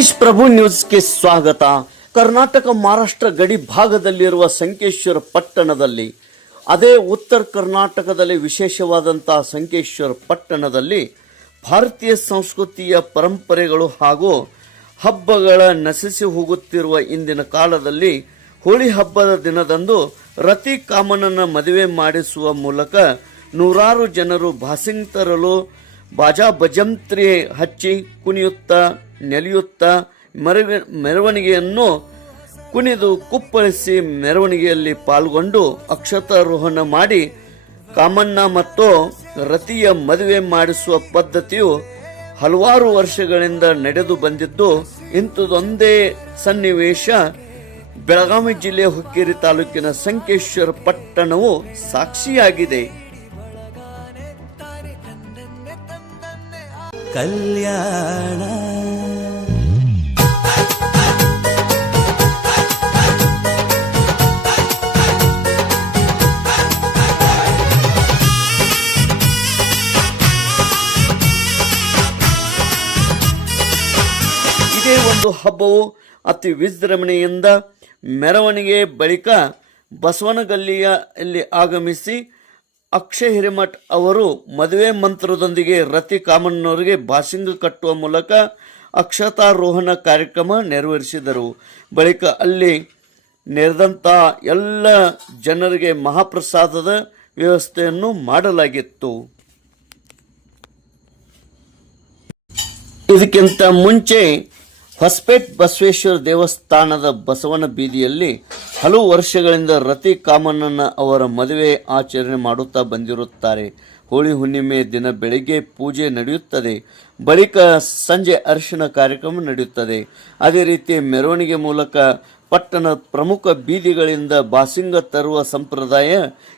ತೇಜ್ ಪ್ರಭು ನ್ಯೂಸ್ಗೆ ಸ್ವಾಗತ. ಕರ್ನಾಟಕ ಮಹಾರಾಷ್ಟ್ರ ಗಡಿ ಭಾಗದಲ್ಲಿರುವ ಸಂಕೇಶ್ವರ ಪಟ್ಟಣದಲ್ಲಿ, ಅದೇ ಉತ್ತರ ಕರ್ನಾಟಕದಲ್ಲಿ ವಿಶೇಷವಾದಂತಹ ಸಂಕೇಶ್ವರ ಪಟ್ಟಣದಲ್ಲಿ ಭಾರತೀಯ ಸಂಸ್ಕೃತಿಯ ಪರಂಪರೆಗಳು ಹಾಗೂ ಹಬ್ಬಗಳ ನಶಿಸಿ ಹೋಗುತ್ತಿರುವ ಇಂದಿನ ಕಾಲದಲ್ಲಿ ಹೋಳಿ ಹಬ್ಬದ ದಿನದಂದು ರತಿ ಕಾಮನನ ಮದುವೆ ಮಾಡಿಸುವ ಮೂಲಕ ನೂರಾರು ಜನರು ಬಾಸಿಂಗ್ ತರಲು ಬಾಜಾ ಭಜಂತ್ರಿ ಹಚ್ಚಿ ಕುಣಿಯುತ್ತಾ ನೆಲೆಯುತ್ತಾ ಮೆರವಣಿಗೆಯನ್ನು ಕುಣಿದು ಕುಪ್ಪಳಿಸಿ ಮೆರವಣಿಗೆಯಲ್ಲಿ ಪಾಲ್ಗೊಂಡು ಅಕ್ಷತಾರೋಹಣ ಮಾಡಿ ಕಾಮಣ್ಣ ಮತ್ತು ರತಿಯ ಮದುವೆ ಮಾಡಿಸುವ ಪದ್ಧತಿಯು ಹಲವಾರು ವರ್ಷಗಳಿಂದ ನಡೆದು ಬಂದಿದ್ದು, ಇಂಥದೊಂದೇ ಸನ್ನಿವೇಶ ಬೆಳಗಾವಿ ಜಿಲ್ಲೆಯ ಹುಕ್ಕೇರಿ ತಾಲೂಕಿನ ಸಂಕೇಶ್ವರ ಪಟ್ಟಣವು ಸಾಕ್ಷಿಯಾಗಿದೆ. ಕಲ್ಯಾಣ ಇದೇ ಒಂದು ಹಬ್ಬವು ಅತಿ ವಿಜೃಂಭಣೆಯಿಂದ ಮೆರವಣಿಗೆ ಬಳಿಕ ಬಸವನಗಲ್ಲಿಯಲ್ಲಿ ಆಗಮಿಸಿ ಅಕ್ಷಯ್ ಹಿರೇಮಠ್ ಅವರು ಮದುವೆ ಮಂತ್ರದೊಂದಿಗೆ ರತಿ ಕಾಮಣ್ಣವರಿಗೆ ಬಾಸಿಂಗ ಕಟ್ಟುವ ಮೂಲಕ ಅಕ್ಷತಾರೋಹಣ ಕಾರ್ಯಕ್ರಮ ನೆರವೇರಿಸಿದರು. ಬಳಿಕ ಅಲ್ಲಿ ನೆರೆದಂಥ ಎಲ್ಲ ಜನರಿಗೆ ಮಹಾಪ್ರಸಾದದ ವ್ಯವಸ್ಥೆಯನ್ನು ಮಾಡಲಾಗಿತ್ತು. ಇದಕ್ಕಿಂತ ಮುಂಚೆ ಹೊಸಪೇಟ್ ಬಸವೇಶ್ವರ ದೇವಸ್ಥಾನದ ಬಸವನ ಬೀದಿಯಲ್ಲಿ ಹಲವು ವರ್ಷಗಳಿಂದ ರತಿ ಕಾಮಣ್ಣನ ಅವರ ಮದುವೆ ಆಚರಣೆ ಮಾಡುತ್ತಾ ಬಂದಿರುತ್ತಾರೆ. ಹೋಳಿ ಹುಣ್ಣಿಮೆ ದಿನ ಬೆಳಿಗ್ಗೆ ಪೂಜೆ ನಡೆಯುತ್ತದೆ, ಬಳಿಕ ಸಂಜೆ ಅರಿಶಿಣ ಕಾರ್ಯಕ್ರಮ ನಡೆಯುತ್ತದೆ. ಅದೇ ರೀತಿ ಮೆರವಣಿಗೆ ಮೂಲಕ ಪಟ್ಟಣದ ಪ್ರಮುಖ ಬೀದಿಗಳಿಂದ ಬಾಸಿಂಗ ತರುವ ಸಂಪ್ರದಾಯ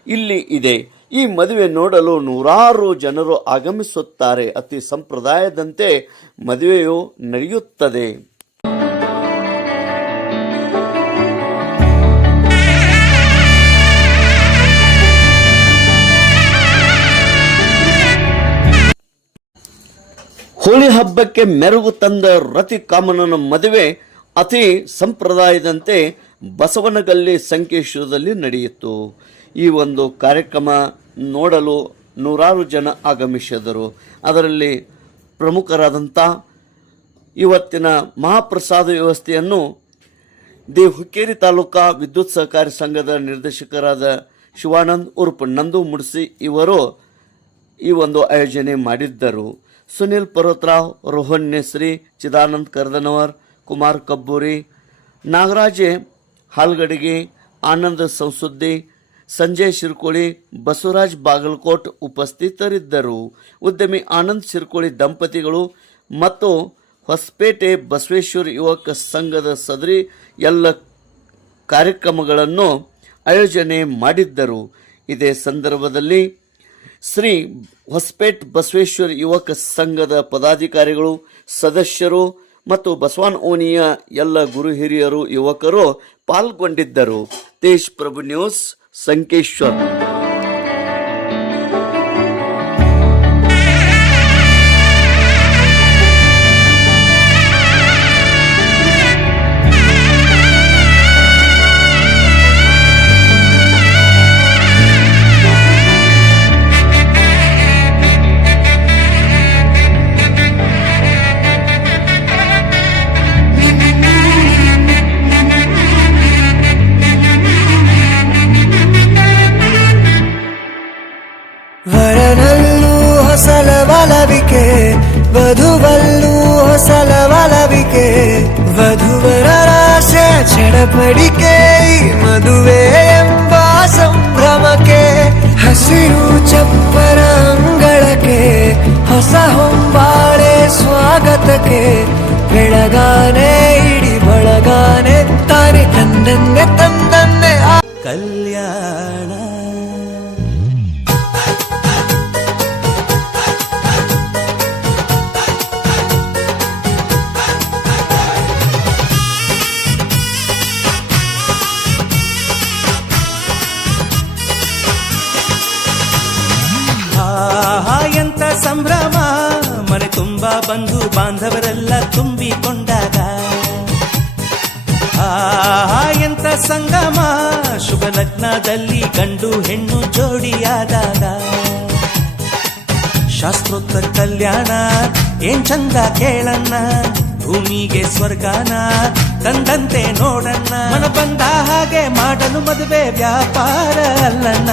ಇಲ್ಲಿ ಇದೆ. ಈ ಮದುವೆ ನೋಡಲು ನೂರಾರು ಜನರು ಆಗಮಿಸುತ್ತಾರೆ. ಅತಿ ಸಂಪ್ರದಾಯದಂತೆ ಮದುವೆಯು ನಡೆಯುತ್ತದೆ. ಹೋಳಿ ಹಬ್ಬಕ್ಕೆ ಮೆರುಗು ತಂದ ರತಿ ಕಾಮಣ್ಣನ ಮದುವೆ ಅತಿ ಸಂಪ್ರದಾಯದಂತೆ ಬಸವನಗಲ್ಲಿ ಸಂಕೇಶ್ವರದಲ್ಲಿ ನಡೆಯಿತು. ಈ ಒಂದು ಕಾರ್ಯಕ್ರಮ ನೋಡಲು ನೂರಾರು ಜನ ಆಗಮಿಸಿದರು. ಅದರಲ್ಲಿ ಪ್ರಮುಖರಾದಂಥ ಇವತ್ತಿನ ಮಹಾಪ್ರಸಾದ ವ್ಯವಸ್ಥೆಯನ್ನು ಹುಕ್ಕೇರಿ ತಾಲೂಕಾ ವಿದ್ಯುತ್ ಸಹಕಾರಿ ಸಂಘದ ನಿರ್ದೇಶಕರಾದ ಶಿವಾನಂದ್ ಉರ್ಫ್ ನಂದು ಮುಡ್ಸಿ ಇವರು ಈ ಒಂದು ಆಯೋಜನೆ ಮಾಡಿದ್ದರು. ಸುನಿಲ್ ಪರ್ವತರಾವ್, ರೋಹನ್ ನೆಸ್ರಿ, ಚಿದಾನಂದ್ ಕರ್ದನವರ್, ಕುಮಾರ್ ಕಬ್ಬೂರಿ, ನಾಗರಾಜ್ ಹಾಲ್ಗಡಿಗೆ, ಆನಂದ್ ಸಂಸುದ್ದಿ, ಸಂಜಯ್ ಶಿರ್ಕೋಳಿ, ಬಸವರಾಜ್ ಬಾಗಲಕೋಟ್ ಉಪಸ್ಥಿತರಿದ್ದರು. ಉದ್ಯಮಿ ಆನಂದ್ ಶಿರ್ಕೋಳಿ ದಂಪತಿಗಳು ಮತ್ತು ಹೊಸಪೇಟೆ ಬಸವೇಶ್ವರ ಯುವಕ ಸಂಘದ ಸದರಿ ಎಲ್ಲ ಕಾರ್ಯಕ್ರಮಗಳನ್ನು ಆಯೋಜನೆ ಮಾಡಿದ್ದರು. ಇದೇ ಸಂದರ್ಭದಲ್ಲಿ ಶ್ರೀ ಹೊಸಪೇಟ್ ಬಸವೇಶ್ವರ ಯುವಕ ಸಂಘದ ಪದಾಧಿಕಾರಿಗಳು, ಸದಸ್ಯರು ಮತ್ತು ಬಸವನ ಓಣಿಯ ಎಲ್ಲ ಗುರು ಹಿರಿಯರು, ಯುವಕರು ಪಾಲ್ಗೊಂಡಿದ್ದರು. ತೇಜ್ ಪ್ರಭು ನ್ಯೂಸ್, ಸಂಕೇಶ್ವರ್. ವರನಲ್ಲೂ ಹೊಸಲವಲವಿಕೆ, ವಧುವಲ್ಲೂ ಹೊಸಲವಲವಿಕೆ, ವಧುವರರ ಆಸೆ ಚಡಪಡಿಕೆ, ಮದುವೆ ಎಂಬ ಸಂಭ್ರಮಕ್ಕೆ ಹಸಿರು ಚಪ್ಪರ ಅಂಗಳಕ್ಕೆ, ಹೊಸ ಹೊಂಬಾಳೆ ಸ್ವಾಗತಕ್ಕೆ, ಬೆಳಗಾನೆ ಇಡಿ ಬಳಗಾನೆ ತಾನೆ ತಂದನ್ನೆ ತಂದನ್ನೆ ಕಲ್ಯಾಣ. ಎಂತ ಸಂಭ್ರಮ, ಮನೆ ತುಂಬ ಬಂಧು ಬಾಂಧವರೆಲ್ಲ ತುಂಬಿಕೊಂಡಾಗ ಎಂತ ಸಂಗಮ ಶುಭ ಲಗ್ನದಲ್ಲಿ ಗಂಡು ಹೆಣ್ಣು ಜೋಡಿಯಾದಾಗ ಶಾಸ್ತ್ರೋತ್ತರ ಕಲ್ಯಾಣ ಏನ್ ಚಂದ ಕೇಳಣ್ಣ ಭೂಮಿಗೆ ಸ್ವರ್ಗಾನ ತಂದಂತೆ ನೋಡಣ್ಣ ಮನ ಬಂದ ಹಾಗೆ ಮಾಡಲು ಮದುವೆ ವ್ಯಾಪಾರ ಅಲ್ಲಣ್ಣ